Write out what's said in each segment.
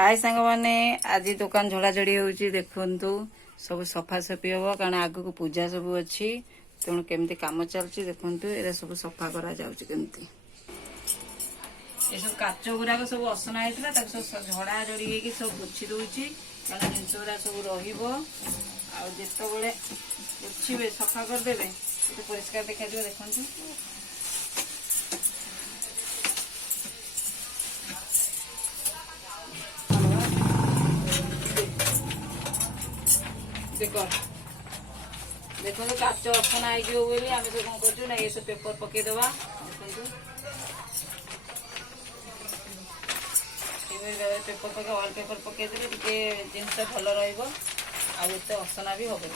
हाय सांग माने आज दुकान झड़ाझड़ी होउची देखंतु सब सफा सफी हम कारण आगु को पूजा सब अच्छी तेणु केमती काम चलची देखंतु एरा सब सफा करा जाउची केमती ए सब काच गुराक सब असना हेतला ताक सब झड़ाझड़ी हेकी सब पोछि दउची कारण जिंस गुरा सब रहिबो आ जेतो बेले पोछिबे सफा कर देबे तो परिष्कार देखा दियो देखंतु देखो देखो तो काच असना आई बोली आम सब कौन कर ना ये सब पेपर पकई दबा पेपर पके ऑल पेपर पकई देले टिके जिनस भल रहइबो आ एते असना भी होबे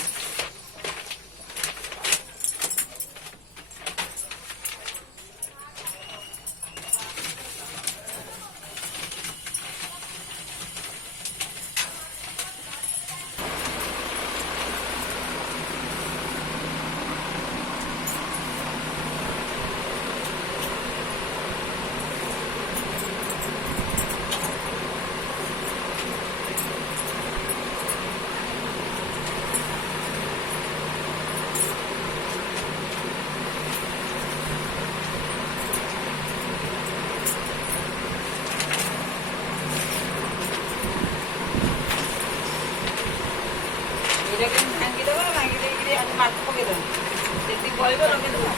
भांगी दबा भांगी दे मार्क पकई दबा जी कहब रखे दबा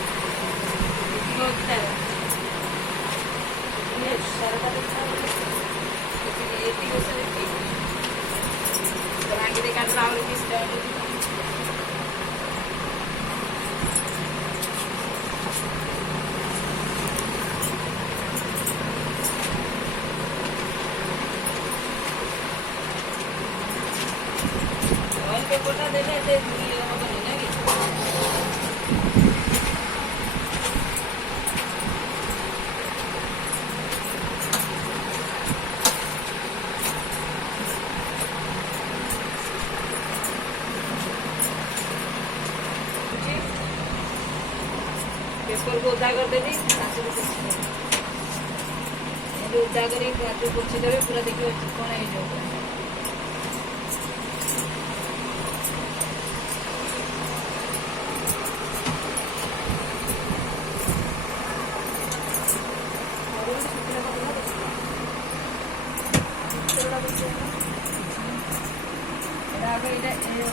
भांगी दे काटला पेपरटा देले एते हबनी ना कि पेपर को उदा कर देली उदा करी पोछि देबे पूरा देखियो चिकन हे जो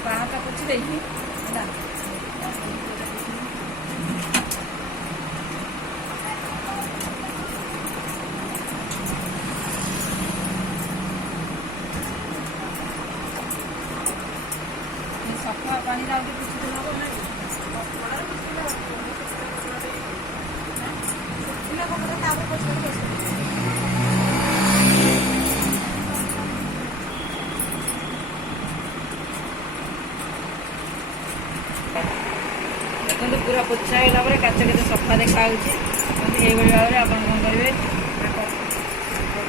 बाहर का कुछ देखिए सफा पानी डाल के देखो पूरा पोछा है काच के सफा देखा ये भाव में आप करेंगे जो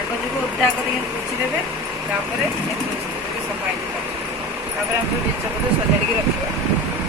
कागज को उदा कर पोछीदे सफा हम जिन पत्र सजाड़ी रखा।